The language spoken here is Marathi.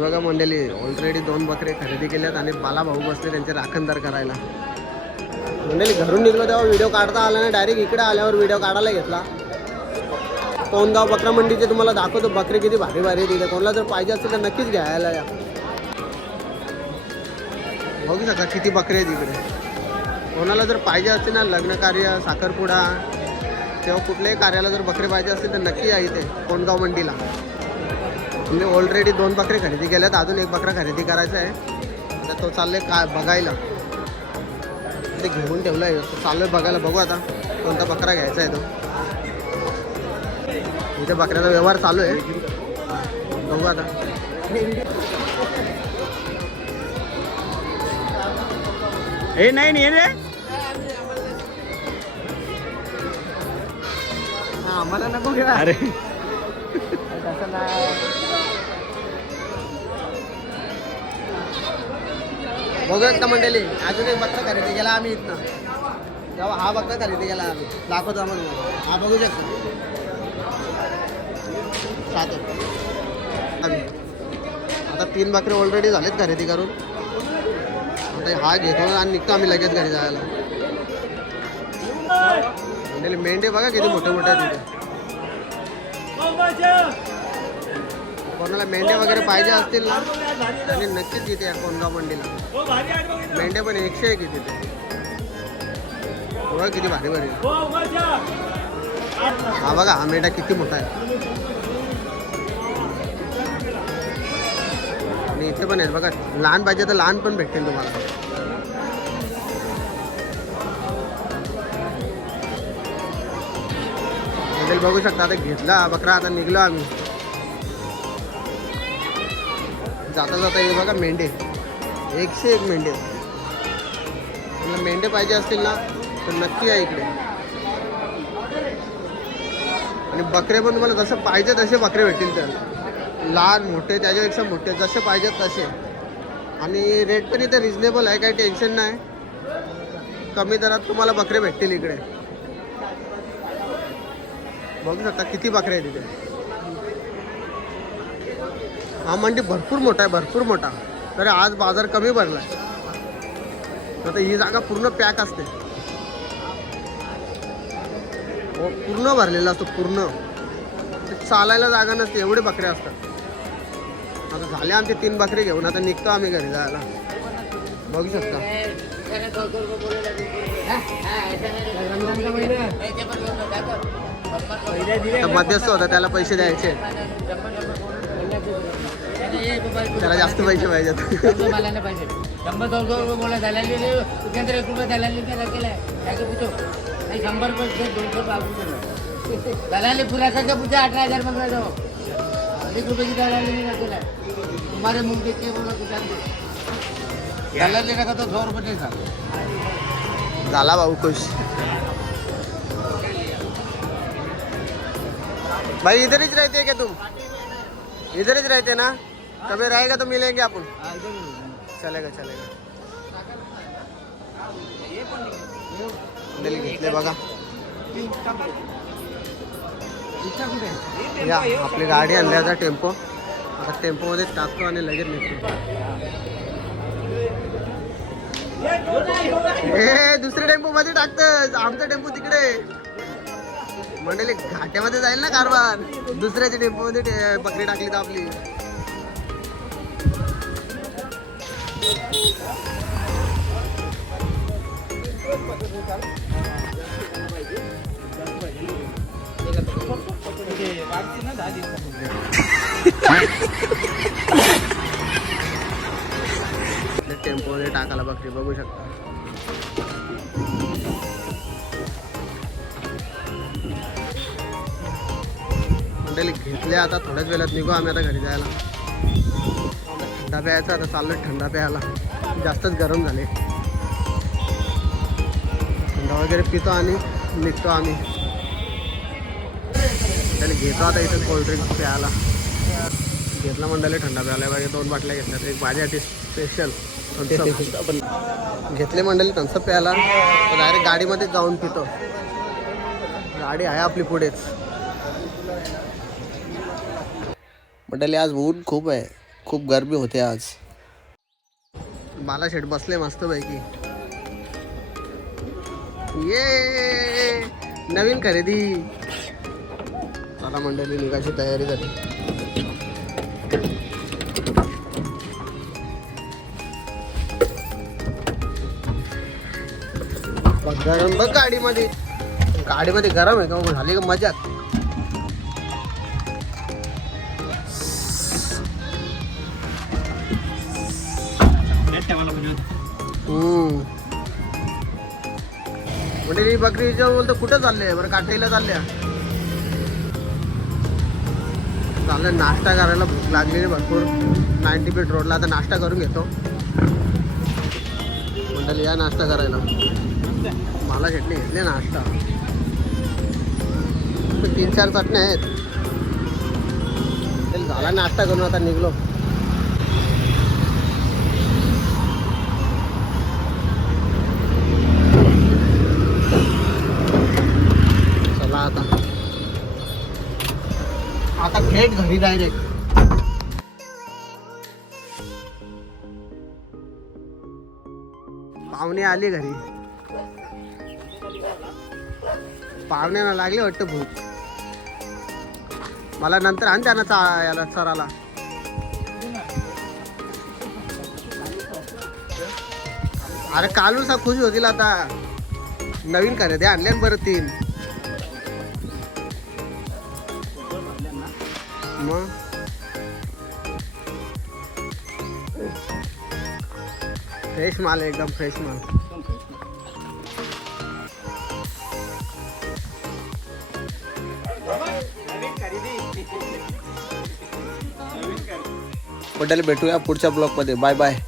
बघा मंडळी ऑलरेडी 2 बकरे खरेदी केल्यात आणि बाला भाऊ बसले त्यांचे राखणदार करायला. मंडळी घरून निघलो तेव्हा व्हिडिओ काढता आला नाही, डायरेक्ट इकडे आल्यावर व्हिडिओ काढायला घेतला. कोणगाव बकरा मंडीचे तुम्हाला दाखवतो बकरे किती भारी भारी तिथे. कोणाला जर पाहिजे असेल तर नक्कीच घ्यायला या. बघू शकता किती बकरे आहेत इकडे. कोणाला जर पाहिजे असतील ना लग्न कार्य, साखरपुडा तेव्हा कुठल्याही कार्याला जर बकरे पाहिजे असतील तर नक्की या इथे कोणगाव मंडीला. म्हणजे ऑलरेडी 2 बकरे खरेदी केल्यात, अजून 1 बकरा खरेदी करायचा आहे. आता तो चालले काय बघायला, ते घेऊन ठेवलं आहे तो चाललोय बघायला. बघू आता कोणता बकरा घ्यायचा आहे तो. इथे बकऱ्याचा व्यवहार चालू आहे, बघू आता. हे नाही नाही रे, आम्हाला नको घ्या. अरे तसं नाही. बघू एकदा मंडळी अजून 1 बकरा खरेदी केला आम्ही इथनं. तेव्हा हा बकरा खरेदी केला आम्ही, दाखवतो आम्हाला. हा बघू शकतो आम्ही. आता 3 बकरे ऑलरेडी झालेत खरेदी करून. आता हा घेतो आणि निघतो आम्ही लगेच घरी जायला. मंडळी मेंढे बघा किती मोठे मोठे आहेत तिथे. कोणाला मेंढे वगैरे पाहिजे असतील ना आणि नक्कीच इथे या कोणगाव मंडीला. मेंढे पण 101 आहे तिथे. बघा किती भारी भारी. हा बघा हा मेंढा किती मोठा आहे. आणि इथे पण आहेत बघा, लहान पाहिजे तर लहान पण भेटतील तुम्हाला. मंडळी बघू शकता आता घेतला बकरा, आता निघलो आम्ही. जाता जाता हे बघा मेंढे 101 मेंढे. तुम्हाला मेंढे पाहिजे असतील ना तर नक्की या इकडे. आणि बकरे पण तुम्हाला जसं पाहिजे तसे बकरे भेटतील. तर लहान मोठे त्याच्यापेक्षा मोठे जसे पाहिजेत तसे. आणि रेट पण इथे रिजनेबल आहे, काही टेन्शन नाही. कमी दरात तुम्हाला बकरे भेटतील इकडे. बघू शकता किती बकरे आहेत तिथे. हा मंडी भरपूर मोठा आहे, भरपूर मोठा. तर आज बाजार कमी भरला आहे. आता ही जागा पूर्ण पॅक असते, पूर्ण भरलेला असतो पूर्ण. चालायला जागा नसते, एवढे बकरे असतात. आता झाले आमचे 3 बकरे घेऊन, आता निघतो आम्ही घरी जायला. बघू शकता मध्यस्थ होता, त्याला पैसे द्यायचे. त्याला जास्त पैसे पाहिजेत. दलाली पूरा करके पूछा 18,000 मंग रहे हो. 1 रुपये की दलाली नहीं करते है तुम्हारे मुंह के क्या बोला कुछ दलाली रखा तो 100 रुपये नहीं था. झाला भाऊ खुश. भाई इधर ही रहते क्या तुम? इधर ही रहते ना? कभी रहेगा तो मिलेंगे अपन. चलेगा चलेगा. घेतले बघा या. आपली गाडी आणली आता टेम्पो. आता टेम्पोमध्ये टाकतो आणि लगेच निघतो. हे दुसऱ्या टेम्पो मध्ये टाकत, आमचा टेम्पो तिकडे. मंडळी घाट्यामध्ये जाईल ना कारभार. दुसऱ्याच्या टेम्पो मध्ये बकरी टाकली तर आपली. टेम्पो मध्ये टाकायला बकरी बघू शकता. मंडळी घेतले. आता थोड्याच वेळात निघू आम्ही आता घरी जायला. थंडा प्यायचा, आता चाललोय थंडा प्यायला. जास्तच गरम झाले. थंडा वगैरे पितो आणि निघतो आम्ही. त्याला घेतो आता इथं कोल्ड्रिंक्स प्यायला. घेतला मंडळी थंडा प्यायला. बाकी 2 बाटल्या घेतल्यात. एक माझ्यासाठी स्पेशल घेतले मंडळी थम्सअप प्यायला. डायरेक्ट गाडीमध्ये जाऊन पितो. गाडी आहे आपली पुढेच. मंडळी आज ऊन खूप आहे. खूप गरमी होते आज. बाला शेठ बसले मस्त पैकी. ये नवीन खरेदी. चला मंडळी निघायची तयारी झाली. गरम बघ गाडीमध्ये. गाडीमध्ये गरम आहे का मग झाली का मजा. म्हणजे बकरी बोलतो कुठं चालले बरं. काठाईला चालल्या. चाललं नाश्ता करायला. भूक लागलेली भरपूर. 90 फीट रोडला आता नाश्ता करून घेतो. मंडळी या नाश्ता करायला. मला घेतली नाश्ता. 3-4 चटण्या आहेत. झाला नाश्ता करून आता निघलो. चला आता थेट घरी डायरेक्ट. पाहुणे आले घरी. पाहुण्याला लागले वाटतं भूक. मला नंतर आण त्यांना याला सराला. अरे कालूसा खुश होतील आता. नवीन खरेदी आणल्या बरं 3. मग फ्रेश माल आहे एकदम फ्रेश माल. मंडळी भेटूया पुढच्या ब्लॉग मध्ये. Bye bye.